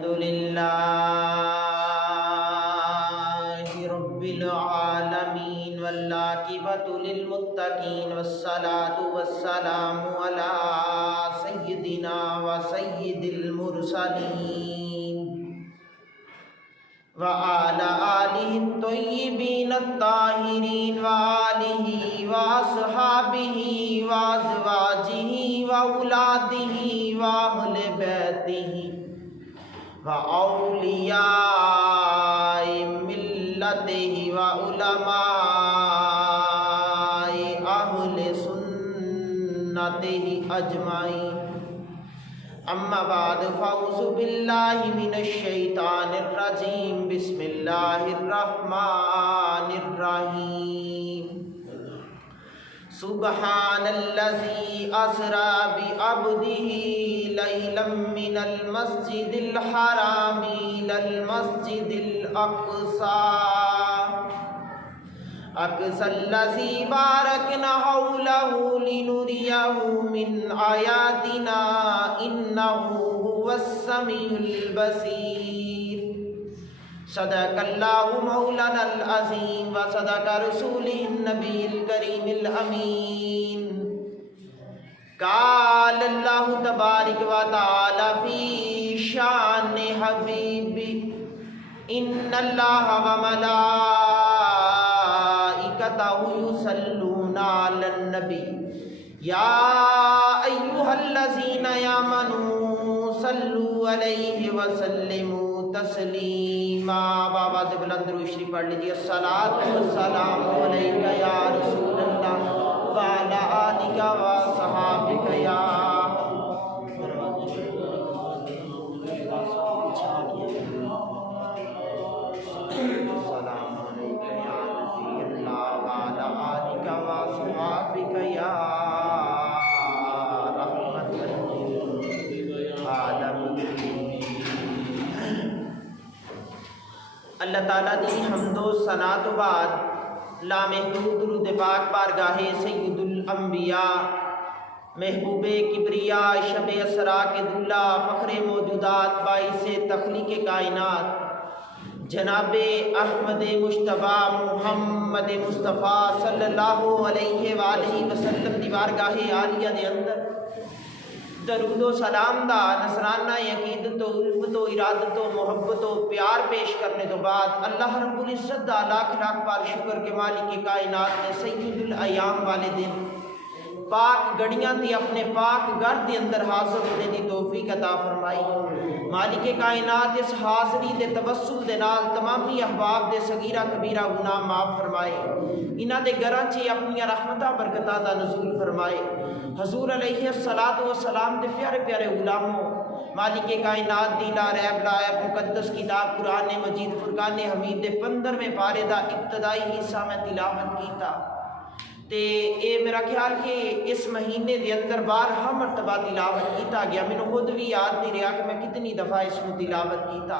الحمد لله رب العالمين والعاقبة للمتقين والصلاة والسلام على سيدنا وسيد المرسلين وعلى آله الطيبين الطاهرين وآله وأصحابه وأزواجه وأولاده وأهل بيته وأولیاء ملته وعلماء أهل سنته أجمعين أما بعد فأعوذ بالله من الشيطان الرجيم بسم الله الرحمن الرحيم سبحان الذي أسرى بعبده ليلا من المسجد الحرام إلى المسجد الأقصى الذي باركنا حوله لنريه من آياتنا إنه هو السميع البصير صدق الله مولانا العظيم وصدق رسوله النبي الكريم الأمين قال الله تبارك وتعالى في شان حبيبي إن الله وملائكته يصلون على النبي يا أيها الذين آمنوا صلوا عليه وسلموا تسلیما. بابا سے بلند روشنی پڑھ لیجیے. الصلاۃ والسلام علیک یا رسول اللہ وعلی آلک وصحابک یا السلام علیک یا نبی اللہ وعلی آلک وصحابک یا رحمت للعالمین. اللہ تعالیٰ دی حمد و ثنا تو بعد لامحدود درود پاک بارگاہ سید الانبیاء محبوب کبریا شب اسرا کے دلہ فخر موجودات باعث تخلیق کائنات جناب احمد مجتبیٰ محمد مصطفیٰ صلی اللہ علیہ وآلہ وسلم دی بارگاہ عالیہ دے اندر درود و سلام دا نصرانہ عقیدت و الفت و ارادت و محبت و پیار پیش کرنے تو بعد اللہ رب العزت دا لاکھ لاکھ بار شکر کے مالک کائنات نے سید الایام والے دن پاک گڑیاں تھی اپنے پاک گھر دے اندر حاضر ہونے دی توفیق عطا فرمائی. مالک کائنات اس حاضری دے توسل دے نال تمامی احباب دے صغیرہ کبیرہ گناہ معاف فرمائے. انہاں دے گھراں چ اپنی رحمتاں برکتاں دا نزول فرمائے. حضور علیہ الصلوۃ والسلام دے پیارے پیارے غلاموں مالک کائنات دی لا ریب لائب مقدس کتاب قرآن مجید فرقان حمید دے 15ویں پارے دا ابتدائی حصہ میں تلاوت کیتا تے اے میرا خیال کہ اس مہینے دے اندر بارہا مرتبہ تلاوت کیتا گیا. میں خود بھی یاد نہیں رہا کہ میں کتنی دفعہ اس کو تلاوت کیتا.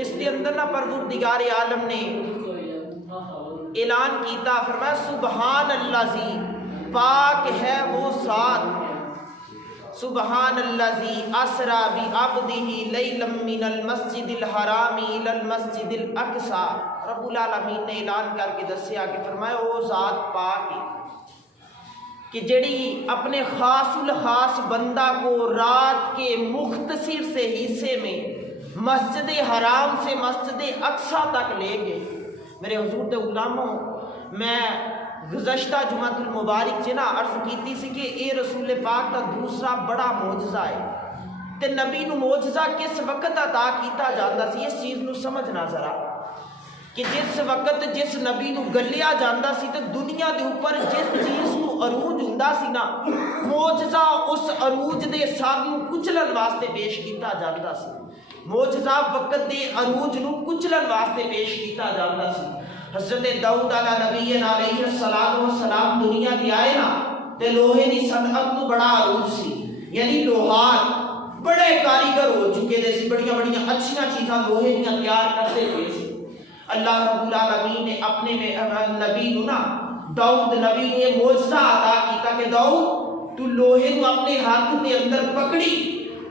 اس دے اندر نہ پروردگار عالم نے اعلان کیتا فرمایا سبحان اللذی پاک ہے وہ ذات سبحان اللذی اسرا بعبدہ لیلا من المسجد الحرام الی المسجد الاقصی. رب العالمین نے اعلان کر کے دسیا کہ فرمایا وہ ذات پاک ہے کہ جڑی اپنے خاص الخاص بندہ کو رات کے مختصر سے حصے میں مسجد حرام سے مسجد اقصی تک لے گئے. میرے حضور دے غلاموں میں گزشتہ جمعۃ المبارک جنا عرض کیتی سی کہ اے رسول پاک دا دوسرا بڑا معجزہ ہے تے نبی نو معجزہ کس وقت عطا کیتا جاندا سی. اس چیز نو سمجھنا ذرا کہ جس وقت جس نبی نو گلیا جاندا سی تے دنیا دے اوپر جس چیز نو عروج ہوندا سی نا معجزہ اس عروج دے سامنے کچلن واسطے پیش کیتا جاندا سی. معجزہ وقت دے عروج نو کچلن واسطے پیش کیتا جاندا سی. حضرت داؤد علیہ نبی علیہ السلام دنیا دی آئے نا تے لوہے دی صنعت تو بڑا عروج سی. یعنی لوہار بڑے کاریگر ہو چکے دے سی. بڑیاں بڑیاں اچھیاں چیزاں لوہے دیاں تیار کرتے ہوئے سی. اللہ رب العالمین نے اپنے نبی نو نا داؤد نبی نے معجزہ عطا کیتا کہ داؤد تو لوہے کو اپنے ہاتھ کے اندر پکڑی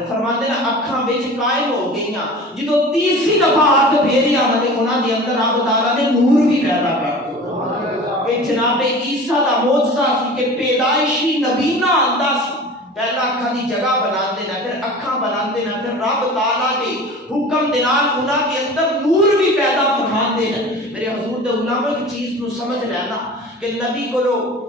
تے فرماندے نے اکھاں وچ قائم ہو گئیاں جدوں تیسری دفعہ ہاتھ پھیریا تے انہاں دے اندر رب تعالیٰ نے نور بھی پیدا کر دتا۔ اے جناب عیسیٰ دا معجزہ سی کہ پیدائشی نبینا آندا سی، پہلا اکھاں دی جگہ بناندے نہ پھر اکھاں بناندے نہ پھر رب تعالیٰ دے حکم دے نال انہاں دے اندر نور بھی پیدا فرماندے نہ۔ میرے حضور دے علماء کی چیز نو سمجھ لینا کہ نبی کو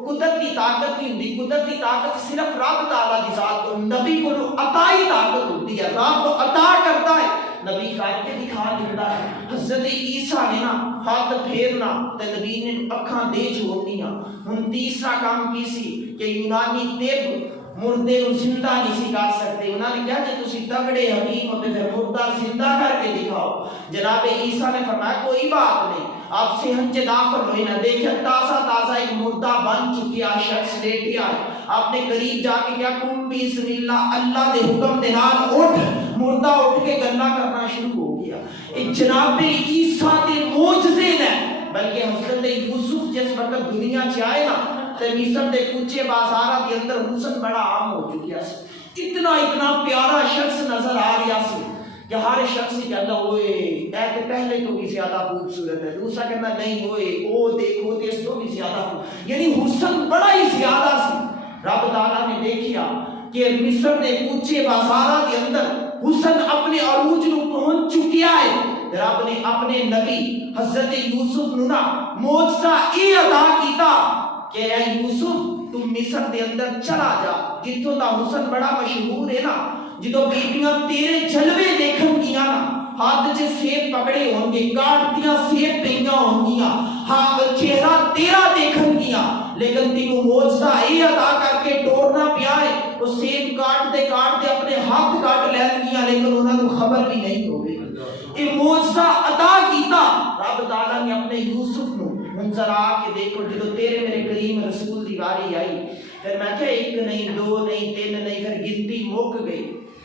قدرت کی طاقت نہیں ہوندی، قدرت کی طاقت صرف رب تعالیٰ دی ذات کو، نبی کو عطائی طاقت ہوتی ہے، رب عطا کرتا ہے، نبی کر کے دکھا دیتا ہے۔ حضرت عیسیٰ نے نا ہاتھ پھیرنا تے نبی نے اکھاں دے چھوڑنیاں۔ ہن تیسرا کام کی سی کہ یونانی طب مردے کو زندہ نہیں سی کر سکتے، انہوں نے کہا کہ تسی تگڑے حکیم ہوتے پھر مردہ زندہ کر کے دکھاؤ۔ جناب عیسیٰ نے فرمایا کوئی بات نہیں، آپ صحت سے داخل ہوئی نہ دیکھیں تازہ تازہ ایک مردہ بن چکیا شخص لیٹیا ہے، آپ نے قریب جا کے کیا کم بسم اللہ، اللہ دے حکم دے نال اٹھ، مردہ اٹھ کے گلا کرنا شروع ہو گیا۔ ایک جناب عیسیٰ دے معجزے نے، بلکہ حضرت یوسف جس وقت دنیا چ آئے نا تے مصر دے کوچے بازاراں دے اندر حسن بڑا عام ہو چکیا سی، اتنا پیارا شخص نظر آ رہا سی کہ ہر شخص ہی کہتا ہوئے اے تے پہلے تو بھی زیادہ خوبصورت ہے، دوسرا کہتا نہیں ہوئے او دیکھو تے اس تو بھی زیادہ خوبصورت، یعنی حسن بڑا ہی زیادہ سی۔ رب تعالیٰ نے دیکھیا کہ مصر دے کوچے بازاراں دے اندر حسن اپنے عروج نو پہنچ چکیا ہے، رب نے اپنے نبی حضرت یوسف نو نا معجزہ اے عطا کیتا کہ اے یوسف تم مصر دے اندر چلا جا، جتوں دا حسن بڑا مشہور ہے نا، جدوں بیٹیاں تیرے جلوے دیکھن گیاں نا، ہاتھ چ سیب پکڑے ہون گے، کاٹدیاں سیب پئیاں ہون گیاں، ہاں چہرہ تیرا دیکھن گیاں، لیکن تینوں معجزہ اے عطا کر کے ٹورنا پیا ہے، وہ سیب کاٹتے کاٹتے اپنے ہاتھ کاٹ لین گیاں لیکن انہاں نوں خبر بھی نہیں ہوگی۔ یہ معجزہ عطا کیتا رب تعالیٰ نے اپنے یوسف نو منظر آ کے دیکھو جدو تیرے میرے کریم رسول دی واری آئی، پھر میں کہا ایک نہیں دو نہیں تین نہیں، پھر گنتی مک گئی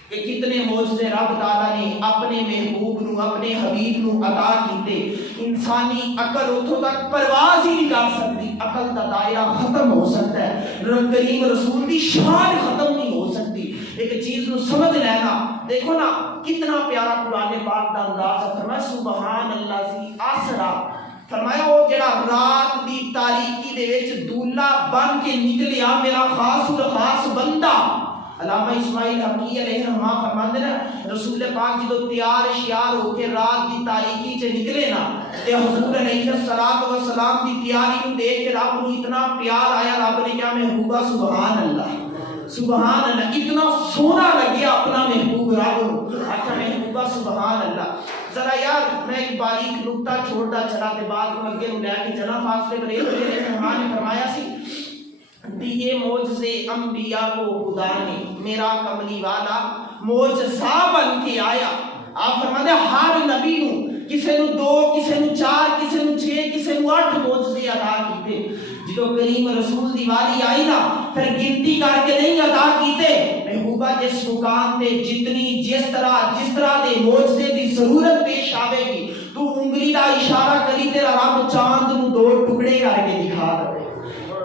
کہ کتنے معجزے رب تعالیٰ نے اپنے محبوب نو اپنے حبیب نو عطا کیتے۔ انسانی عقل اتھوں تک پرواز ہی نہیں کر سکتی، عقل دا دائرہ ختم ہو سکتا ہے، کریم رسول دی شان ختم نہیں ہو سکتی۔ ایک چیز نو سمجھ لینا، دیکھو نا کتنا پیارا قرآن پاک دا انداز ہے، فرمایا سبحان اللہ ذی اسرا، فرمایا وہ جڑا رات دی تاریکی دے وچ دولا بن کے نکلیا میرا خاص الخاص بندہ۔ علامہ اسماعیل حقی علیہ الرحمہ فرماندے نا رسول پاک جدو تیار شیار ہو کے رات دی تاریکی چ نکلے نا تے حضور علیہ السلام دی تیاری نو دیکھ کے رب نو اتنا پیار آیا، رب نے کہا محبوبہ سبحان اللہ سبحان اللہ، اتنا سونا لگیا اپنا محبوب رب نو، آخا محبوبہ سبحان اللہ۔ ذرا یار میں ایک باریک نکتہ چھوڑتا چلا تے بعد میں اگے نو لے کے جنا فاصلے پر ایک مہمان نے فرمایا سی دیے معجزے انبیاء کو خدا نے، میرا کملی والا معجزہ بن کے آیا۔ آپ فرماتے ہر نبی نو کسے نو دو کسے نو چار کسے نو چھ کسے نو 8 معجزے عطا کیتے، جدو کریم رسول دی واری آئی نا پھر گنتی کر کے نہیں عطا کیتے، محبوبہ جس مقام تے جتنی جس طرح دے معجزے دی ضرورت پیش آوے گی تو انگلی دا اشارہ کری تیرا رب چاند نو 2 ٹکڑے کر کے دکھا دے،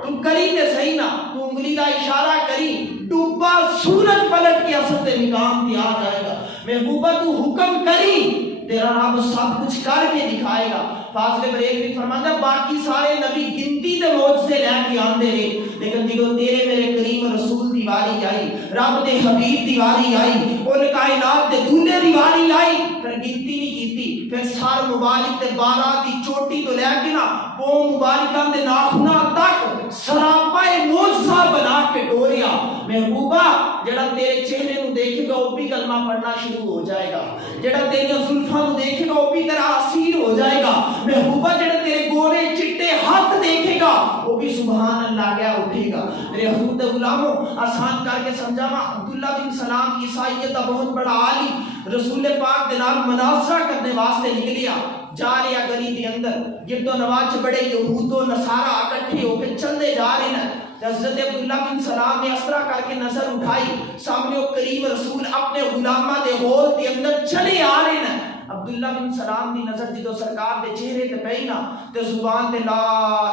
تو کری تے صحیح نا، تو انگلی دا اشارہ کری ڈوبا سورج پلٹ کے اصل تے مقام تے آ جائے گا، محبوبہ تو حکم کری تیرا رب سب کچھ کر کے دکھائے گا۔ فاصلے پر ایک بھی فرماتا باقی سارے نبی گنتی دے معجزے لے کے آندے رہے، لیکن جدو تیرے میرے کریم رسول دی واری آئی، رب دے حبیب دی واری آئی، ان کائنات دے دولے دی واری آئی، پھر گنتی نہیں کیتی، پھر سار مبارک تے بارہ دی چوٹی تو لے کے نا وہ مبارکان دے ناخنا تک سراپا معجزہ بنا کے ڈوریا۔ محبوبہ جڑا تیرے چہرے نو دیکھے گا وہ بھی کلمہ پڑھنا شروع ہو جائے گا، جڑا تیری زلفاں نو دیکھے گا وہ بھی تیرا اسیر ہو جائے گا، محبوبہ جڑا تیرے گورے چٹے ہاتھ دیکھے گا وہ بھی سبحان اللہ کیا اٹھے گا۔ میرے حضور دے غلاموں آسان کر کے سمجھاواں، عبداللہ بن سلام عیسائیت دا بہت بڑا عالم رسول پاک دے نال مناظرہ کرنے واسطے نکلیا، جا رہا گلی دے اندر گرد و نواز بڑے یہود و نصارا اکٹھے ہو کے چلتے جا رہے ہیں، حضرت عبداللہ بن سلام نے اسرا کر کے نظر اٹھائی، سامنے وہ کریم رسول اپنے غلامہ دے ہول دے اندر چلے آ رہے ہیں۔ عبداللہ بن سلام دی نظر جدو سرکار دے چہرے تے پئی نا تے زبان تے لا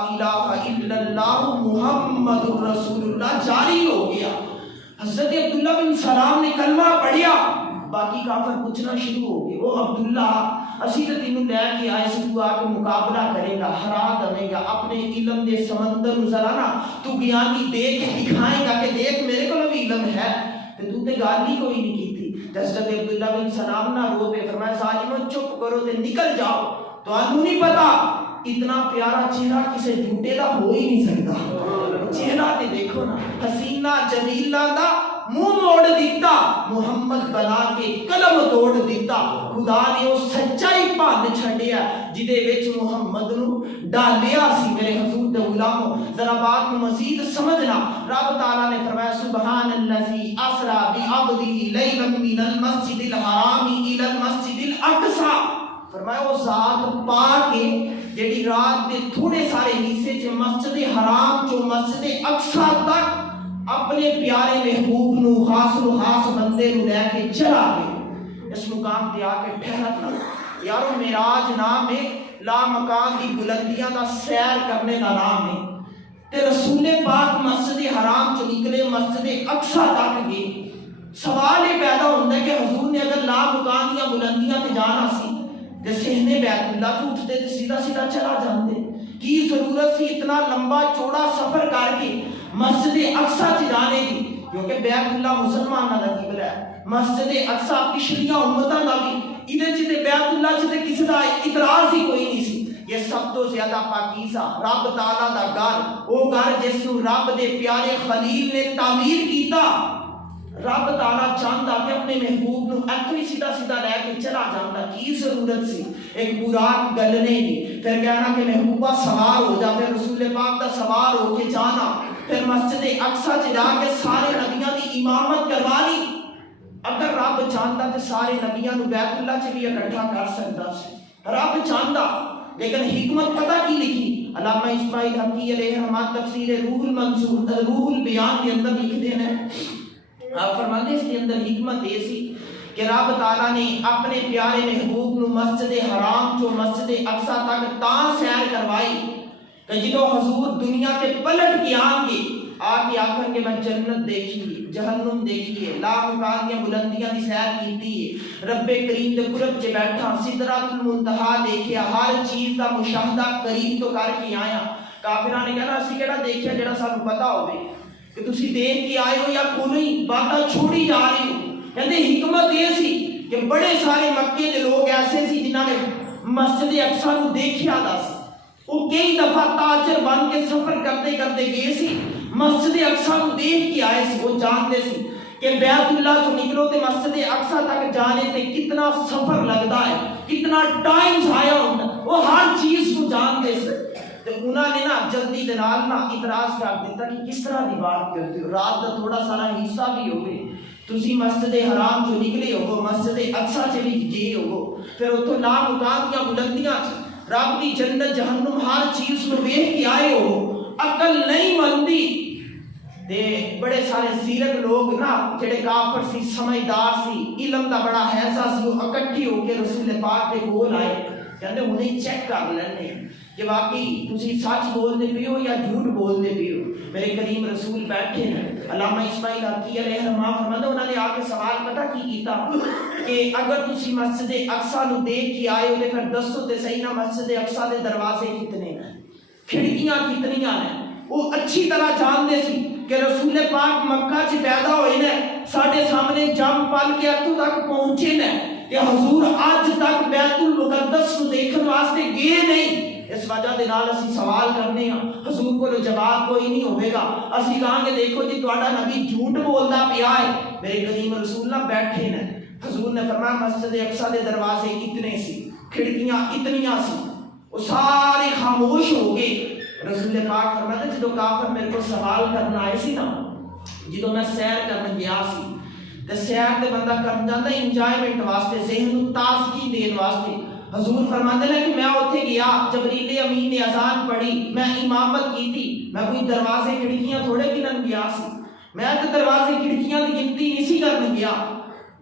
الہ الا اللہ محمد الرسول اللہ جاری ہو گیا۔ حضرت عبداللہ بن سلام نے کلمہ پڑھیا، باقی کافر پوچھنا شروع ہو گئے، وہ عبداللہ اسی تے تینوں لے کے آئے سی، تو آ کے مقابلہ کرے گا، ہرا دے گا، اپنے علم دے سمندر ذرا نا تو بیانی دے کے دکھائے گا کہ دیکھ میرے کو بھی علم ہے، تو تے گال ہی کوئی نہیں کی تھی۔ حضرت عبداللہ بن سلام نہ رو پہ فرمایا ظالموں چپ کرو تے نکل جاؤ، تو آنو نہیں پتا اتنا پیارا چہرہ کسے جھوٹے دا ہو ہی نہیں سکتا، چہرہ تے دیکھو نا، حسینہ جمیلہ دا منہ موڑ دیتا، محمد بنا کے قلم توڑ دیتا، خدا نے وہ سچائی بھن چھڈیا جدے وچ محمد نو ڈالیا سی۔ میرے حضور دے غلاموں ذرا بات میں مزید سمجھنا، رب تعالیٰ نے فرمایا سبحان الذی اسری بعبدہ لیلا من المسجد الحرام الی المسجد الاقصی، فرمایا وہ ذات پاک ہے جیڑی رات دے تھوڑے سارے حصے چ مسجد حرام چو مسجد اقصی تک اپنے پیارے محبوب نو خاص و خاص بندے نو لے کے چلا گئے۔ اس مقام تے آ کے ٹھہرنا یارو، معراج نام ہے لا مکان دی بلندیاں دا سیر کرنے دا نام ہے، تے رسول پاک مسجد حرام چ نکلے مسجد اقصی تک گئے۔ سوال یہ پیدا ہوتا ہے کہ حضور نے اگر لا مکان دیا بلندیاں تے جانا سی تے صحن بیت اللہ تو اٹھتے تے سیدھا سیدھا چلا جاندے، کی ضرورت سی اتنا لمبا چوڑا سفر کر کے مسجد اقصی چ جانے کی؟ کیونکہ بیت اللہ مسلمانوں کا قبلہ ہے، مسجد اقصی پچھلیاں امتاں دا بھی ادھر چ تے بیت اللہ چ تے کسی دا اعتراض ہی کوئی نہیں سی۔ یہ سب تو زیادہ پاکیزہ رب تعالیٰ دا گھر، وہ گھر جس نو رب دے پیارے خلیل نے تعمیر کیتا۔ رب تعالیٰ چاہتا کہ اپنے محبوب نو ایتھے ہی سیدھا سیدھا لے کے چلا جاتا، کی ضرورت سی ایک براق گلنے کی، پھر کہنا کہ محبوبہ سوار ہو جا، پھر رسول پاک دا سوار ہو کے جانا، پھر مسجد اقصی چ جا کے سارے نبیاں دی امامت کروانی۔ اگر رب چاہتا تو سارے نبیاں نو بیت اللہ چ بھی اکٹھا کر سکتا سی، رب چاہتا، لیکن حکمت پتہ کی لکھی؟ علامہ اسماعیل حقی علیہ رحمت تفسیر روح المنصور روح البیان کے اندر لکھ دینا ہے، آپ فرماتے اس کے اندر حکمت ایسی کہ رب تعالیٰ نے اپنے پیارے محبوب نو مسجد حرام جو مسجد اقصی تک تاں سیر کروائی کہ جدو حضور دنیا تے پلٹ کے آن کے آخر کے میں جنت دیکھیے، جہنم دیکھیے، لا مکان دیا بلندیاں دی سیر کیتی ہے، رب کریم دے قرب چ بیٹھا، سدرۃ المنتہا دیکھیا، ہر چیز دا مشاہدہ قریب تو کر کے آیا۔ کافراں نے کہنا اسی کیڑا دیکھیا جڑا سانوں پتہ ہوے کہ تسی دیکھ کے آئے ہو یا کوئی باتاں چھوڑی جا رہی ہو۔ کہتے حکمت یہ سی کہ بڑے سارے مکے دے لوگ ایسے سی جنہاں نے مسجد اقصی کو دیکھیا دا سی، وہ کئی دفعہ تاجر بن کے سفر کرتے کرتے گئے سی، مسجد اقصی کو دیکھ کے آئے سی، وہ جانتے سی کہ بیت اللہ جو نکلو تے مسجد اقصی تک جانے تے کتنا سفر لگتا ہے، کتنا ٹائم ضائع ہوتا ہے، وہ ہر چیز کو جانتے سی۔ تو انہوں نے نا جلدی دنال نا اعتراض کر دیتا کہ کس طرح دی بات کرتے ہو، رات کا تھوڑا سارا حصہ بھی ہوگے، تسی مسجد حرام جو نکلے ہو، مسجد اقصی چلی گئے ہو، پھر اتو لا مکان دیا بلندیاں رب دی جنت جہنم ہر چیز کو ویکھ کے آئے ہو، عقل نہیں مندی۔ تے بڑے سارے زیرک لوگ نا جڑے کافر سی، سمجھدار سی، علم دا بڑا حیصہ سی، وہ اکٹھی ہو کے رسول پاک دے کول آئے، کہندے انہیں چیک کر لینے کہ واقعی تسی سچ بول دے پیو یا جھوٹ بول دے پیو۔ میرے کریم رسول بیٹھے ہیں، علامہ اسماعیل حقی علیہ رحمہ فرماتے انہوں نے آ کے سوال پتہ کی کیتا کہ اگر تسی مسجد اقصی نو دیکھ کے آئے ہو تے پھر دسو تے صحیح نا مسجد اقصی دے دروازے کتنے ہیں، کھڑکیاں کتنیاں ہیں؟ وہ اچھی طرح جانتے سی کہ رسول پاک مکہ چ پیدا ہوئے نے، ساڈے سامنے جم پل کے اتوں تک پہنچے نے، کہ حضور اج تک بیت المقدس کو دیکھن واسطے گئے نہیں۔ اس وجہ دے نال اسی سوال کرنے ہاں، حضور کو جواب کوئی نہیں ہوئے گا، اسی کہاں گے دیکھو جی تہاڈا نبی جھوٹ بولدا پیا ہے۔ میرے کریم رسول اللہ بیٹھے نے، حضور نے فرمایا مسجد اقصی دے دروازے اتنے سی، کھڑکیاں اتنیاں سی، وہ سارے خاموش ہو گئے۔ رسول پاک فرماتے جدو کافر میرے کو سوال کرنا آئے سی نا، جدو میں سیر کرنے گیا سی تے سیر تے بندہ کرن جاندا انجوائمنٹ واسطے، ذہن نوں تازگی دین واسطے۔ حضور فرماتے ہیں کہ میں اوتھے گیا، جبریل امین نے اذان پڑھی، میں امامت کی تھی، میں کوئی دروازے کھڑکیاں تھوڑے گنن گیا سی، میں تے دروازے کھڑکیاں دی گنتی نہیں سی کرن گیا۔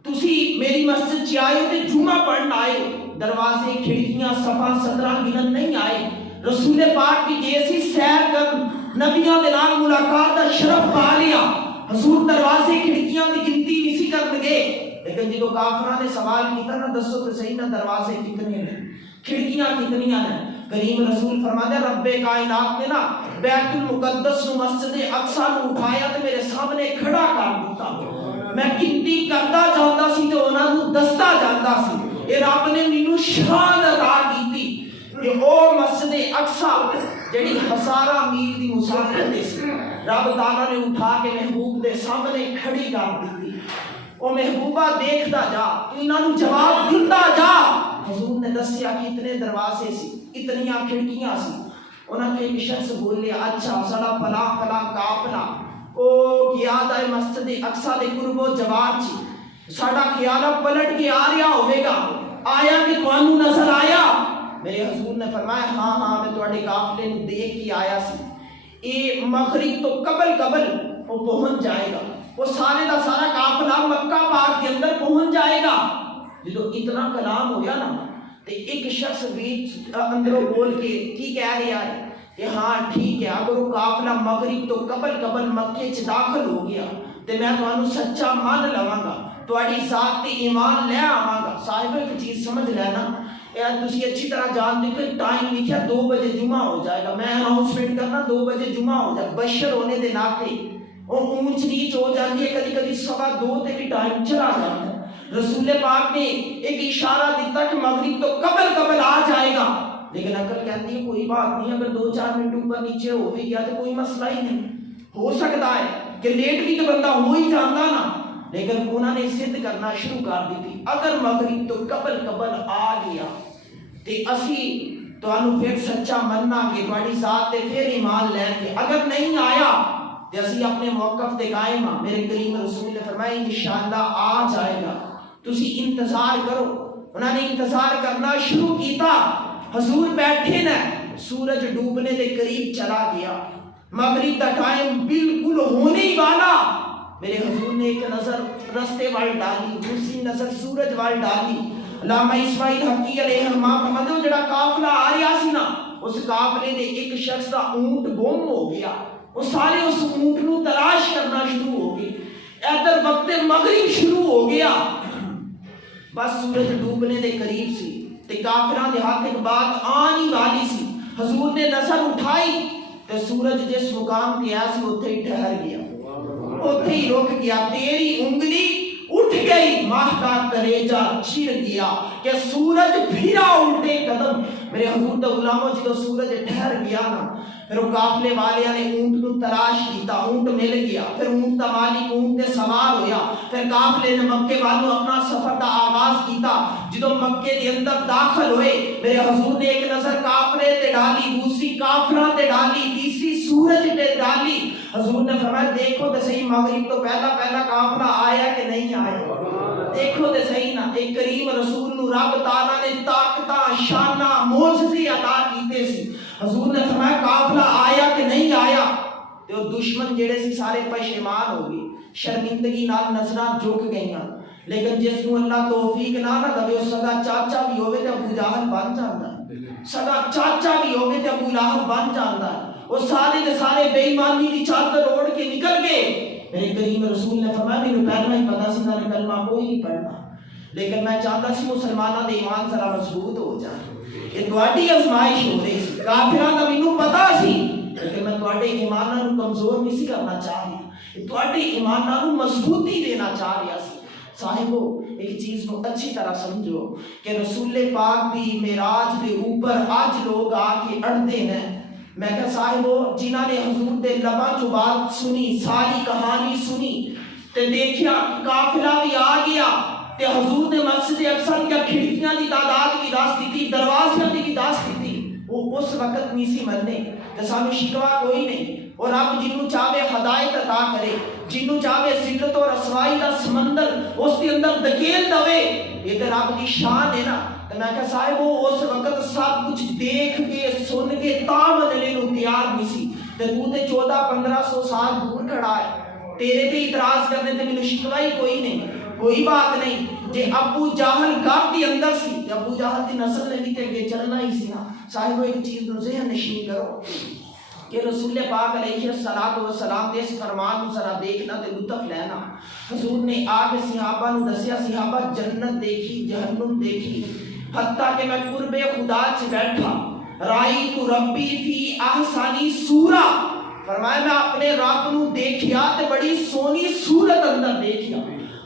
تسی میری مسجد چ آئے تے جمعہ پڑھن آئے، دروازے کھڑکیاں صفا صدرہ گنن نہیں آئے۔ رسول پاک بھی گئے سی سیر کر، نبیاں دے نال ملاقات دا شرف پا لیا، حضور دروازے کھڑکیاں دی گنتی نہیں سی کرن گے، لیکن جدو کافراں نے سوال کیتا نا دسو تے صحیح نا دروازے کتنے نے، کھڑکیاں کتنیاں نے، کریم رسول فرماتے رب کائنات نے نا بیت المقدس نو مسجد اقصی نو اٹھایا تے میرے سامنے کھڑا کر دیتا، میں گنتی کرتا جاندا سی تے انہاں نو دستا جاندا سی، اے رب نے مینوں شان عطا کیتی کہ او مسجد اقصی جڑی ہزاراں میل دی مسافت تے سی رب تعالیٰ نے اٹھا کے محبوب دے سامنے کھڑی کر دیتی، او محبوبہ دیکھتا جا تو انہاں نو جواب دیندا جا۔ حضور نے دسیا کہ اتنے دروازے سی، اتنیاں کھڑکیاں سی، انہاں نے ایک شخص بولیا اچھا سڑا فلاں فلاں قافلہ او گیا دا مسجد اقصی دے قرب و جوار چی، ساڈا خیال پلٹ کے آ رہا ہوے گا، آیا کہ تانوں نظر آیا؟ میرے حضور نے فرمایا ہاں ہاں میں تواڈے قافلے نو دیکھ کے آیا سی، اے مغرب تو قبل وہ پہنچ جائے گا، وہ سارے دا سارا قافلہ مکہ پاک کے اندر پہنچ جائے گا۔ جدو اتنا کلام ہویا نا تے ایک شخص بیچ اندروں بول کے کی کہہ رہا ہے کہ ہاں ٹھیک ہے اگر وہ قافلہ مغرب تو قبل مکے چ داخل ہو گیا تے میں تانوں سچا مان لواں گا، تواڈی ذات تے ایمان لے آواں گا۔ صاحب ایک چیز سمجھ لینا، تسی اچھی طرح جان دے کہ ٹائم لکھیا 2 بجے جمعہ ہو جائے گا، میں اناؤنسمنٹ کرنا 2 بجے جمعہ ہو جائے، بشر ہونے دے ناطے اور اونچ نیچ ہو جاتی ہے، کبھی کبھی 2:15 تے بھی ٹائم چلا جاتا ہے۔ رسول پاک نے ایک اشارہ دیتا کہ مغرب تو قبل آ جائے گا، لیکن عقل کہتی ہے کوئی بات نہیں، اگر 2-4 منٹ اوپر نیچے ہو بھی گیا تو کوئی مسئلہ ہی نہیں، ہو سکتا ہے کہ لیٹ بھی تو بندہ ہو ہی جاتا نا، لیکن انہوں نے ضد کرنا شروع کر دی تھی اگر مغرب تو قبل آ گیا تے اسی تانوں پھر سچا مننا کہ تہاڈی ذات تے پھر ایمان لے کے، اگر نہیں آیا تے اسی اپنے موقف تے قائم ہاں۔ میرے کریم رسول نے فرمایا انشاءاللہ آ جائے گا، تسی انتظار کرو۔ انہوں نے انتظار کرنا شروع کیتا، حضور بیٹھے نا، سورج ڈوبنے دے قریب چلا گیا، مغرب دا ٹائم بالکل ہونے ہی والا، میرے حضور نے ایک نظر رستے وال ڈالی، دوسری نظر سورج وال ڈالی۔ علامہ اسماعیل حقی علیہ الرحمہ فرماتے ہیں جڑا قافلہ آ رہا سی نا اس قافلے دے ایک شخص دا اونٹ گم ہو گیا، وہ سارے اس اونٹ نو تلاش کرنا شروع ہو گئے، ادھر وقت مغرب شروع ہو گیا، بس سورج ڈوبنے دے قریب سی تے کافراں دے ہاتھ ایک بات آنی والی سی، حضور نے نظر اٹھائی تے سورج جس مقام تے آیا سی اوتھے ہی ٹھہر گیا، اوتھے ہی رک گیا، تیری انگلی اٹھ گئی، ماہ کا کلیجہ چیر گیا کہ سورج پھرا الٹے قدم۔ میرے حضور دے غلاموں جدو سورج ٹھہر گیا نا پھر وہ قافلے والے نے اونٹ نو تلاش کیتا، اونٹ مل گیا، پھر اونٹ دا مالک اونٹ تے سوار ہویا، پھر قافلے نے مکے والوں اپنا سفر دا آغاز کیتا۔ جدو مکے دے اندر داخل ہوئے میرے حضور نے ایک نظر قافلے تے ڈالی، دوسری کافراں تے ڈالی، تیسری سورج تے ڈالی۔ حضور نے فرمایا دیکھو تے صحیح مغرب تو پہلا قافلہ آیا کہ نہیں آیا، دیکھو تے صحیح نا۔ ایک کریم رسول نو رب تعالیٰ نے طاقتاں شاناں معجزے عطا کیتے سی، حضور نے فرمایا قافلہ آیا کہ نہیں آیا، تے وہ دشمن جڑے سی سارے پشیمان ہو گئے، شرمندگی نال نظراں جھک گئیاں، لیکن جس نو اللہ توفیق نہ دے سگا چاچا بھی ہوے تے ابو جہل بن جاندا ہے، سگا چاچا بھی ہوے تے ابو لہب بن جاندا ہے، وہ سارے دے سارے بے ایمانی دی چادر اوڑھ کے نکل گئے۔ میرے کریم رسول نے فرمایا مینوں پہلا ہی پتا سی میں نے کلمہ کوئی نہیں پڑھنا، لیکن میں چاہتا سی مسلماناں دے ایمان ذرا مضبوط ہو جائے، یہ تواڈی آزمائش ہو رہی سی، کافراں دا مینوں پتا سی لیکن میں تواڈے ایماناں نوں کمزور نہیں سی کرنا چاہ رہا، تواڈے ایماناں نوں مضبوطی دینا چاہ رہا سی۔ صاحبو ایک چیز کو اچھی طرح سمجھو کہ رسول پاک دی معراج دے اوپر آج لوگ آ کے اڑتے ہیں، میں کہا صاحبو جنہاں نے حضور دے لباں جو بات سنی، ساری کہانی سنی تے دیکھیا قافلہ بھی آ گیا تے حضور نے مسجد اقصی یا کھڑکیاں دی تعداد بھی دس دیتی، دروازیاں دی بھی دس دیتی، وہ اس وقت نہیں سی مننے تے سانو شکوا کوئی نہیں، اور رب جنوں چاہے ہدایت عطا کرے، جنوں چاہے ذلت و رسوائی دا سمندر اس کے اندر دھکیل دے، یہ تے رب دی شان ہے نا۔ تو میں کہا صاحب وہ اس وقت سب کچھ دیکھ کے سن کے تام مننے نو تیار نہیں سی، تے تو تے 1400-1500 سال دور کھڑا ہے، تیرے تے اعتراض کرنے تے مینوں شکوا ہی کوئی نہیں، کوئی بات نہیں۔ جے ابو جہل گھر دی اندر سی تے ابو جہل دی نسل نے بھی تے اگے چلنا ہی سی نا۔ صاحب ایک چیز نو ذہن نشین کرو، کہ رسول پاک علیہ الصلوۃ والسلام دے اس فرمان نو ذرا دیکھنا تے لطف لینا۔ حضور نے آ کے صحابہ نو دسیا، صحابہ جنت دیکھی، جہنم دیکھی، حتیٰ کہ میں قرب خدا چ بیٹھا، رائیت ربی فی احسن صورہ، فرمایا میں اپنے رب نو دیکھیا تے بڑی سونی صورت اندر دیکھیا۔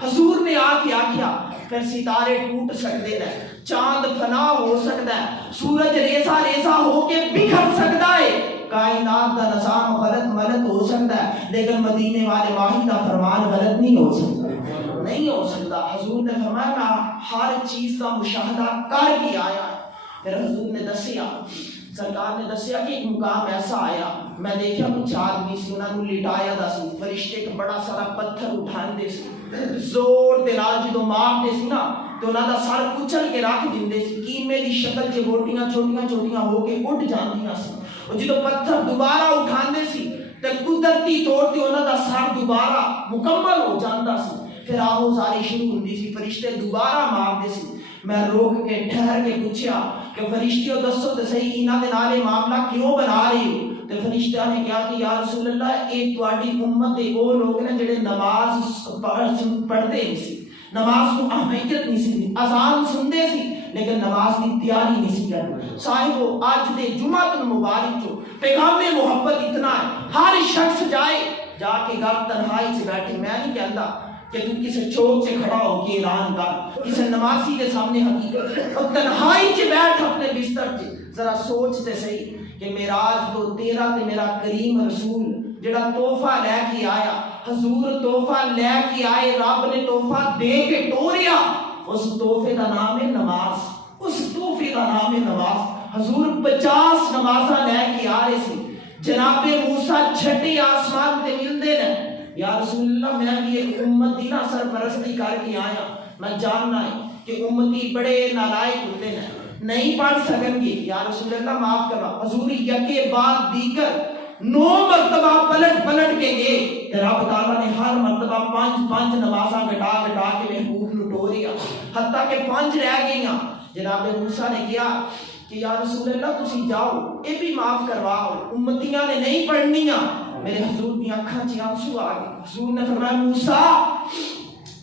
حضور نے آ کے آکھیا پھر ستارے ٹوٹ سکتے ہیں، چاند فنا ہو سکتا ہے، سورج ریزہ ریزہ ہو کے بکھر سکتا ہے، کائنات کا نظام غلط ملت ہو سکتا ہے، لیکن مدینے والے ماہی کا فرمان غلط نہیں ہو سکتا، نہیں ہو سکتا۔ حضور نے فرمایا میں ہر چیز کا مشاہدہ کر کے آیا۔ پھر حضور نے دسیا، سرکار نے دسیا کہ ایک مقام ایسا آیا، میں دیکھا کچھ آدمی سی انہوں نے لٹایا دا سی، فرشتے کا بڑا سارا پتھر اٹھاندے سی، زور دے نال جدوں مارتے سی نا تو انہاں دا سر کچل کے رکھ دیندے سی، کیمے دی شکل چ بوٹیاں چھوٹیاں چھوٹیاں ہو کے اٹھ جاندیاں سی، اور جدوں پتھر دوبارہ اٹھاندے سی تے قدرتی طور تے انہاں دا سر دوبارہ مکمل ہو جاندا سی، پھر آہوزاری شروع ہوندی سی، فرشتے دوبارہ ماردے سی۔ میں روک کے ٹھہر کے پوچھا کہ فرشتیوں دسو تے صحیح انہاں دے نال یہ معاملہ کیوں بنا رہے ہو؟ تے فرشتہ نے کہا کہ یا رسول اللہ اے تواڈی امت دے او لوگ نے جڑے نماز پڑھدے نہیں سی، نماز کو اہمیت نہیں سی، اذان سنتے سی لیکن نماز کی تیاری نہیں سی کرتے۔ صاحبو آج دے جمعہ المبارک جو پیغام محبت اتنا ہے، ہر شخص جائے جا کے گھر تنہائی سے بیٹھے، میں نہیں کہتا کہ تو کسی چوک سے کھڑا ہو کے اعلان کر، کسی نمازی کے سامنے حقیقت، اور تنہائی سے بیٹھ اپنے بستر سے ذرا سوچتے صحیح کہ معراج تو تیرا تے میرا کریم رسول جڑا تحفہ لے کے آیا، حضور تحفہ لے کے آئے، رب نے تحفہ دے کے ٹوریا، اس تحفے کا نام ہے نماز، اس تحفے کا نام ہے نماز۔ حضور 50 نمازاں لے کے آ رہے سی، جناب موسیٰ چھٹے آسمان تے ملدے نے، یا رسول اللہ میں بھی ایک امت دی نا سرپرستی کر کے آیا، میں جاننا ہے کہ امتی بڑے نالائق ہوتے ہیں، نہیں پڑھ سکیں گے، یا رسول اللہ معاف کرا۔ حضور یکے بعد دیگر 9 مرتبہ پلٹ پلٹ کے گئے، رب تعالیٰ نے ہر مرتبہ 5 نمازاں گٹا گٹا کے محبوب نو ٹوریا، حتیٰ کہ 5 رہ گئیاں۔ جناب موسیٰ نے کیا کہ یا رسول اللہ تسی جاؤ اے بھی معاف کرواؤ، امتیاں نے نہیں پڑھنیاں۔ میرے حضور کی آنکھاں چ آنسو آ گئے۔ حضور نے فرمایا موسیٰ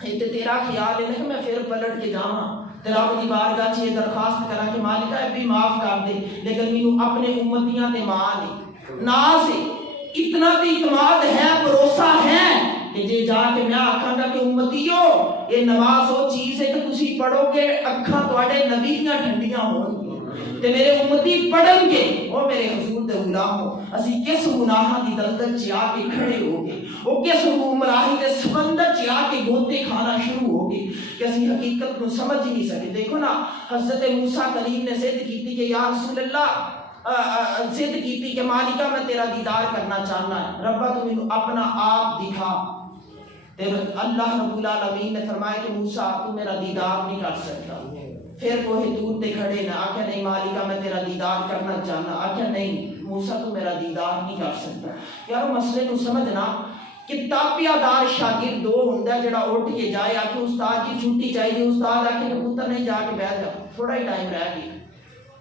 یہ تیرا خیال ہے کہ میں پھر پلٹ کے جاواں تے رب دی بارگاہ چ یہ درخواست کراں کہ مالکا اے بھی معاف کر دے، لیکن مینوں اپنے امتیاں تے مان ہے، ناز ہے، اتنا بھی اعتماد ہے، بھروسہ ہے کہ جے جا کے میں آکھاں گا کہ امتیو یہ نماز وہ چیز ہے کہ تسی پڑھو گے اکھاں تواڈے نبی دیاں ٹھنڈیاں ہون گی تے میرے امتی پڑھن گے، او میرے حضور دے غلامو اسی کس گناہاں دی دلدل چ آ کے کھڑے ہو گے، او کس گمراہی دے سمندر چ آ کے گوتے کھانا شروع ہو گئے کہ اسی حقیقت کو سمجھ ہی نہیں سکے۔ دیکھو نا حضرت موسیٰ کلیم نے ضد کی کہ یا رسول اللہ ضد کی کہ مالکہ میں تیرا دیدار کرنا چاہنا ہے، ربا تو مینوں اپنا آپ دکھا۔ اللہ رب العالمین نے فرمایا کہ موسیٰ تو میرا دیدار نہیں کر سکتا۔ پھر کوہ طور تے کھڑے نہ آکھیا نہیں مالکہ میں تیرا دیدار کرنا چاہنا، آکھیا نہیں موسیٰ تو میرا دیدار نہیں کر سکتا۔ یارو مسئلے کو سمجھنا کہ تاپیہ دار شاگرد دو ہوندا جڑا اٹھ کے جائے آکھے استاد کی چھٹی چاہیے، استاد آکھے کہ پتر نہیں جا کے بیٹھ جا، تھوڑا ہی ٹائم رہ گیا،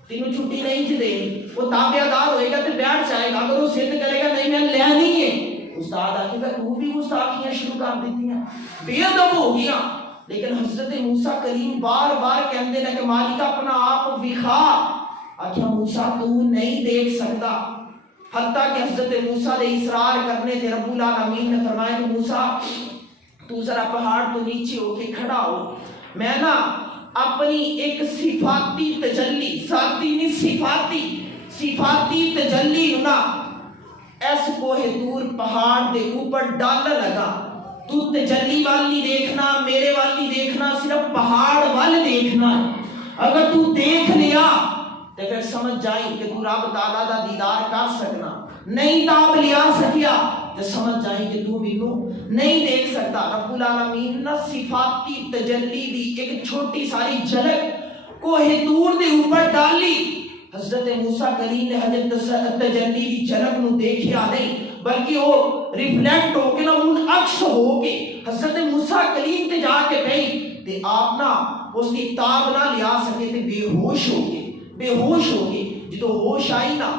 تینوں چھٹی نہیں تھی دینی، وہ تابعہ دار ہوئے گا تو بیٹھ جائے گا، اگر وہ ضد کرے گا نہیں میں لینی ہے، استاد آکھے گا تو بھی گستاخیاں شروع کر دیتی ہیں، بے ادب ہو گیا۔ لیکن حضرت موسیٰ کریم بار بار کہندے نے کہ مالک اپنا آپ وکھا، آکھیا موسیٰ تو نہیں دیکھ سکتا، حتیٰ کہ حضرت موسیٰ نے اصرار کرنے تھے، رب العالمین نے فرمایا کہ موسیٰ تو ذرا پہاڑ تو نیچے ہو کے کھڑا ہو، میں نا اپنی ایک صفاتی تجلی، ذاتی نہیں صفاتی تجلی نا ایس کوہ طور پہاڑ دے اوپر ڈال لگا، تو تجلی والی دیکھنا، میرے والی دیکھنا، صرف پہاڑ والی دیکھنا ہے، اگر تو دیکھ لیا تو پھر سمجھ جائیں کہ تو رب تعالیٰ دا دیدار کر سکنا، نہیں تاب لیا سکیا تو سمجھ جائیں کہ تو مینوں نہیں دیکھ سکتا۔ رب العالمین نے صفاتی تجلی دی ایک چھوٹی ساری جھلک کوہ طور دے اوپر ڈالی، حضرت موسیٰ کلیم نے حضرت تجلی دی جھلک نو دیکھیا نہیں بلکہ وہ ریفلیکٹ ہو کے نا منعکس ہو کے حضرت موسیٰ کلیم تے جا کے پئی تے آپ نا اس کی تاب نہ لیا سکے تے بے ہوش ہو گئے جدو ہوش آئی نا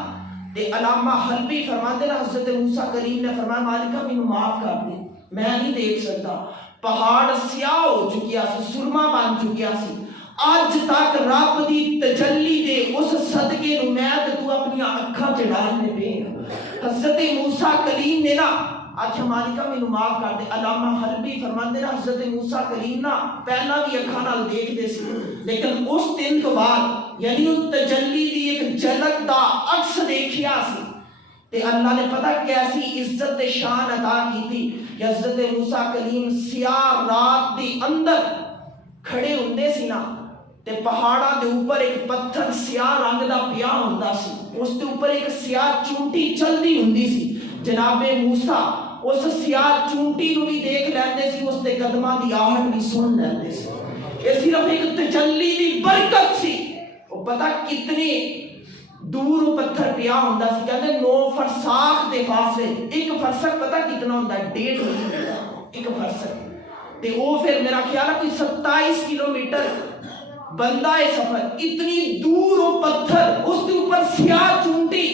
تے علامہ حلبی فرماتے ہیں حضرت موسیٰ کلیم نے فرمایا مالکہ مینوں معاف کر دے، میں نہیں دیکھ سکتا، پہاڑ سیاہ ہو چکیا سی، سرما بن چکیا سی، اج تک رب دی تجلی دے اس صدقے نو میں تے تو اپنی اکھاں چ ڈالنے پے۔ حضرت موسیٰ کلیم نے نا آخیا مالکہ مینوں معاف کر دے۔ علامہ حلبی فرماندے نا حضرت موسیٰ کلیم نا پہلا بھی اکھاں نال دیکھدے سی، لیکن اس دن تو بعد یعنی اس تجلی دی ایک جھلک دا عکس دیکھیا سی تے اللہ نے پتہ کیسی عزت شان عطا کی تھی کہ حضرت موسیٰ کلیم سیاہ رات دی اندر کھڑے ہوندے سی نا تے پہاڑاں دے اوپر ایک پتھر سیاہ رنگ دا پیا ہوندا سی، اس دے اوپر ایک سیاہ چونٹی چلدی ہوندی سی، جناب موسیٰ اس سیاہ چونٹی نو بھی دیکھ لیندے سی، اس دے قدماں دی آہٹ بھی سن لیندے سی۔ یہ صرف ایک تجلی دی برکت سی۔ وہ پتہ کتنے دور پتھر پیا ہوندا سی، کہندے 9 فرساخ دے فاصلے، ایک فرسخ پتہ کتنا ہوندا ہے، 1.5 میل ایک فرسخ، تے وہ پھر میرا خیال ہے کوئی 27 کلومیٹر بندہ ہے سفر، اتنی دور وہ پتھر، اس کے اوپر سیاہ چونٹی،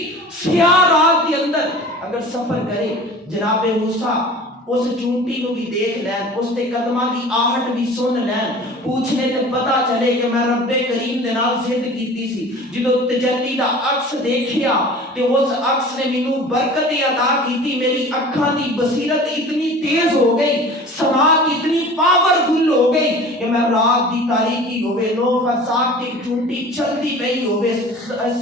سیاہ رات کے اندر اگر سفر کرے، جناب موسیٰ اس چونٹی نو بھی دیکھ لین، اس تے قدماں دی آہٹ بھی سن لین، پوچھنے تے پتا چلے کہ میں رب کریم دے نال ضد کیتی سی، جدو تجلی دا عکس دیکھیا تے اس عکس نے مینوں برکت عطا کیتی، میری اکھاں دی بصیرت اتنی تیز ہو گئی، سماعت اتنی پاورفل ہو گئی کہ میں رات دی تاریکی ہوئے 9 فرساخ دی چونٹی چلدی پئی ہوئے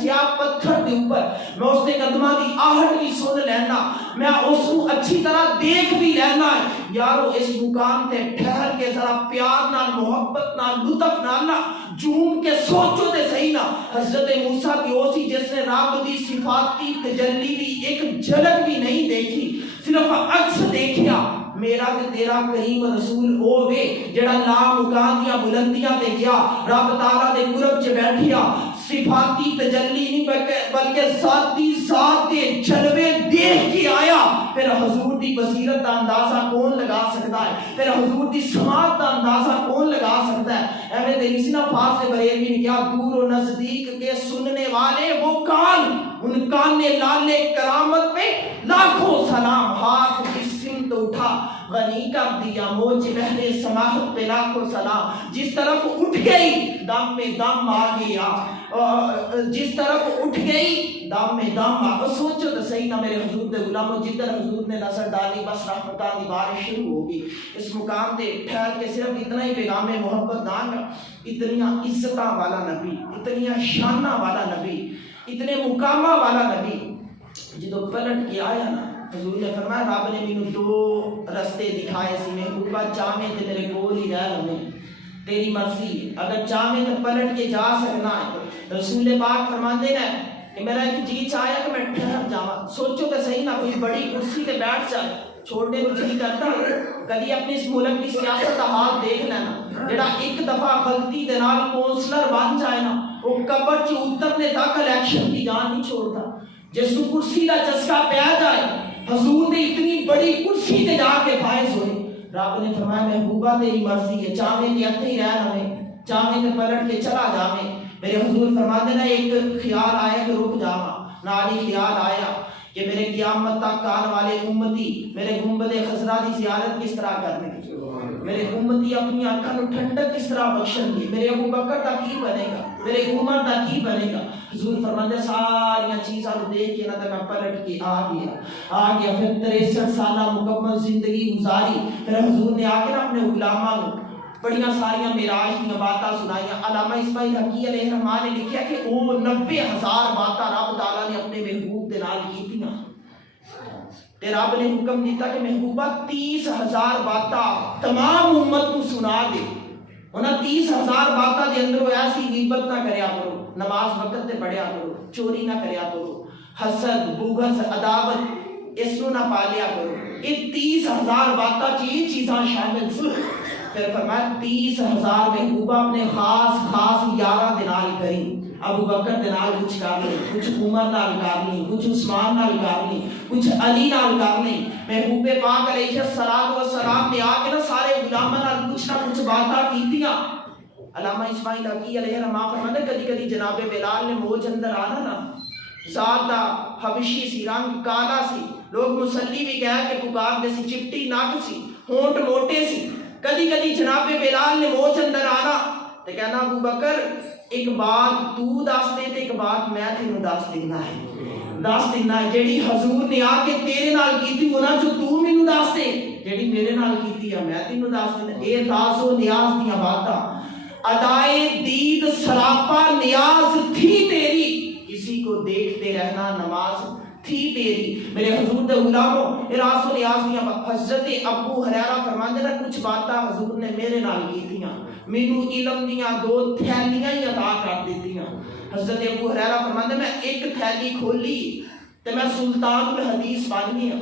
سیاہ پتھر دے اوپر، میں اس دے قدماں دی آہٹ بھی سن لینا، میں اس کو اچھی طرح دیکھ بھی لینا ہے۔ یارو اس مقام تے ٹھہر کے ذرا پیار نال محبت نال لطف نال نا جھوم کے سوچو تے صحیح نا، حضرت موسیٰ کی اسی جس نے رب دی صفاتی تجلی دی ایک جھلک بھی نہیں دیکھی، صرف عکس دیکھیا۔ میرا تے تیرا کریم رسول او وے جڑا لا مکان دیا بلندیاں تے گیا، رب تعالیٰ دے قرب چ بیٹھیا، صفاتی تجلی نہیں بلکہ ذاتی ذات دے جلوے دیکھ کے آیا۔ پھر حضور دی بصیرت دا اندازہ کون لگا سکتا ہے، پھر حضور دی سماعت دا اندازہ کون لگا سکتا ہے۔ ایویں دیکھی سی نا فاضل بریلوی نے کیا، دور و نزدیک کے سننے والے وہ کان، ان کان لالے کرامت پہ لاکھوں سلام، ہاتھ کی سمت اٹھا غنی کر دیا موج بہر سماحت پہ لاکھوں سلام، جس طرف اٹھ گئی دم میں دم آ گیا، جس طرف اٹھ گئی دم میں دم آ۔ سوچو تو صحیح نا میرے حضور دے غلاموں، جدھر حضور نے نظر ڈالی بس رحمتاں دی بارش شروع ہوگی۔ اس مقام تے ٹھہر کے صرف اتنا ہی پیغام محبت دان، اتنی عزتاں والا نبی، اتنی شاناں والا نبی، اتنے مقامہ والا نبی، جدو پلٹ کے آیا نا حضور نے فرمایا رب نے مینوں 2 رستے دکھائے سی، محبوبہ چاہے تے میرے کول ہی رہ لو، تیری مرضی، اگر چاہے تو پلٹ کے جا سکنا ہے۔ رسول پاک فرماندے نے کہ میرا ایک جی چاہیا کہ میں ٹھہر جاواں، سوچو تے صحیح نہ کوئی بڑی کرسی تے بیٹھ جائے، چھوڑنے کو جی کرتا، کدی اپنی اس ملک کی سیاست کا حال دیکھ لینا، جڑا ایک دفعہ غلطی دے نال کونسلر بن جائے نا، وہ قبر چ اترنے تک الیکشن کی جان نہیں چھوڑتا، جس کو کرسی کا چسکا پیا جائے، حضور نے اتنی بڑی کرسی تے جا کے فائز ہوئے۔ رب نے فرمایا محبوبہ تیری مرضی ہے، چاہے تے اتھے ہی رہ لویں، چاہے تے پلٹ کے چلا جاویں۔ میرے حضور فرماتے ہیں ایک خیال آیا کہ رک جاواں، نال ہی خیال آیا کہ میرے قیامت تک آنے والے امتی میرے گنبد خضرا دی زیارت کس طرح کرنے گے، میرے امتی اپنی آنکھاں نو ٹھنڈک کس طرح بخشن گے، میرے ابو بکر دا کی بنے گا، میرے عمر دا کی بنے گا۔ حضور فرماتے ہیں ساری چیزاں کو دیکھ کے نہ میں پلٹ کے آ گیا۔ پھر 63 سالہ مکمل زندگی گزاری، پھر حضور نے آ کے نا اپنے غلاماں کو بڑیاں ساریاں معراج کی باتاں سنائیاں۔ علامہ اسماعیل حقی علیہ الرحمٰن نے لکھیا کہ وہ 90,000 باتاں رب تعالیٰ نے اپنے محبوب دے نال کیتیاں، تے رب نے حکم دیتا کہ محبوبہ 30,000 باتاں تمام امت کو سنا دے۔ انہاں 30,000 باتاں دے اندر وہ ایسی غیبت نہ کریا کرو، نماز وقت تے پڑھیا کرو، چوری نہ کریا کرو، حسد بغض عداوت اس نو نہ پالیا کرو۔ یہ 30,000 باتاں یہ چیزاں شامل سی۔ پھر فرمایا 30,000 محبوبہ اپنے خاص یاراں دے نال کریں، ابو بکر دے نال کچھ کر لیں، کچھ عمر نال کر لیں، کچھ عثمان نال کر لیں، کچھ علی نال کر لیں۔ محبوب پاک علیہ الصلوۃ والسلام نے آ کے نا سارے غلاماں نال کچھ نہ کچھ باتاں کیتیاں۔ علامہ اسماعیل حقی علیہ الرحمٰن فرماتے کدی کدی جناب بلال نے موج اندر آنا نا، ذات دا حبشی سی، رنگ کالا سی، لوگ مسلی بھی کہہ کے پکار دے سی، چپٹی نک سی، ہونٹ موٹے سی۔ کدی کدی جناب بلال نے موچ اندر آنا تے کہنا ابو بکر ایک بات تو دس دے تے ایک بات میں تینوں دس دینا ہے جیڑی حضور نے آ کے تیرے نال کیتی ہونا جو تو مینوں دس دے، جیڑی میرے نال کیتی ہے میں تینوں دس دینا۔ اے راز و نیاز دیاں باتاں، ادائے دید سراپا نیاز تھی تیری، کسی کو دیکھتے رہنا نماز تھی تیری۔ میرے حضور دے غلاموں، اے راز و نیاز دیاں حضرت ابو ہریرہ فرماندے نے کچھ باتاں حضور نے میرے نال کیتیاں، مینوں علم دیاں 2 تھیلیاں ہی عطا کر دتیاں۔ حضرت ابو ہریرہ فرماندے میں ایک تھیلی کھولی تے میں سلطان الحدیث بن گیا۔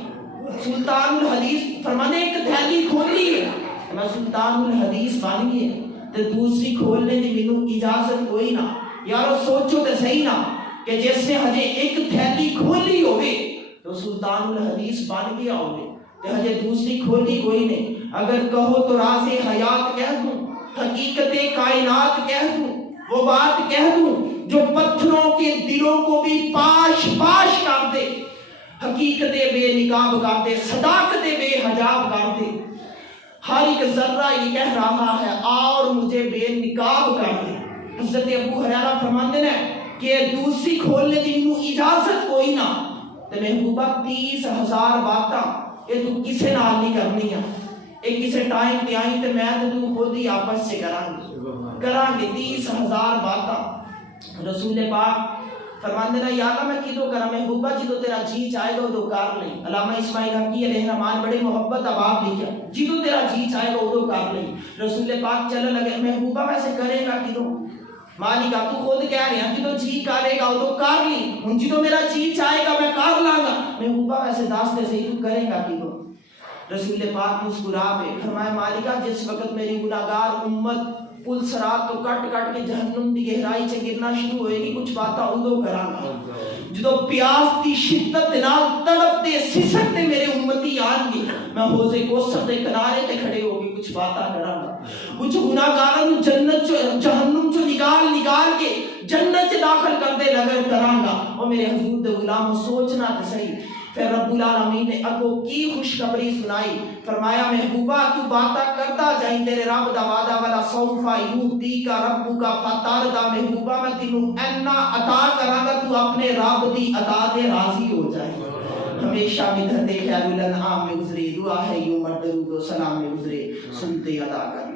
سلطان الحدیث فرماندے ایک تھیلی کھولی تے میں سلطان الحدیث بن گیا تے دوسری کھولنے دی مینوں اجازت کوئی نہ۔ یارو سوچو تے صحیح نا کہ جس نے ہجے ایک تھیلی کھولی ہوئے تو سلطان الحدیث بن گیا ہوئے تے ہجے دوسری کھولی کوئی نہیں۔ اگر کہو تو راز حیات کہہ دوں، حقیقت کائنات کہہ دوں، وہ بات کہہ دوں جو پتھروں کے دلوں کو بھی پاش پاش کر دے، حقیقت بے نقاب کر دے، صداقت بے حجاب کر دے۔ ہر ایک ذرہ یہ کہہ رہا ہے اور مجھے بے نقاب کر دے۔ حضرت ابو ہریرہ فرماندے نے کہ دوسری کھولنے دی مینوں اجازت کوئی نہ تے محبوبہ 30,000 باتاں یہ تو کسے نال نہیں کرنی ہے، یہ کسے ٹائم تے آئی تے میں تے تو خود ہی آپس سے کران گے 30,000 باتاں۔ رسول پاک فرماندے نے یا اللہ میں کدو کرا محبوبہ جدو تیرا جی چاہے گا ادو کر لیں۔ علامہ اسماعیل حقی علیہ الرحمن بڑے محبت اباب لکھا جدو تیرا جی چاہے گا ادو کر لیں۔ رسول پاک چلے لگے محبوبہ ویسے کرے گا کدو؟ مالکہ تو خود کہہ رہے ہیں جدو جی کرے گا ادو کر لی، ہن جدو میرا جی چاہے گا میں کر لاں گا۔ محبوبہ ویسے دس دے صحیح تو کرے گا کدو؟ رسول پاک مسکرا پہ فرمایا مالکہ جس وقت میری گناہگار امت پل سرات تو کٹ کٹ کے جہنم دی گہرائی چ گرنا شروع ہوئے گی، کچھ باتاں ادو کراں گا جدو پیاس دی شدت نال تڑپتے سسکتے میرے امتی آن گے، میں حوض کوثر دے کنارے تے کھڑے ہو کے کچھ باتاں کراں گا، کچھ گناہگاراں نوں جنت جہنم چوں نکال کے جنت چ داخل کر دے لگر کراں گا۔ او میرے حضور دے غلام سوچنا تے صحیح۔ پھر رب العالمین نے اگو کی خوشخبری سنائی، فرمایا محبوبہ تو باتاں کرتا جائیں تیرے رب دا وعدہ والا سوف یؤتیک ربک فترضی، محبوبہ میں تینوں اینا عطا کراں گا تو اپنے رب دی عطا تے راضی ہو جائے۔ ہمیشہ بدعت خیر الانعام میں گزرے، دعا ہے یوں مرد درود و سلام میں گزرے، سنتے ادا کر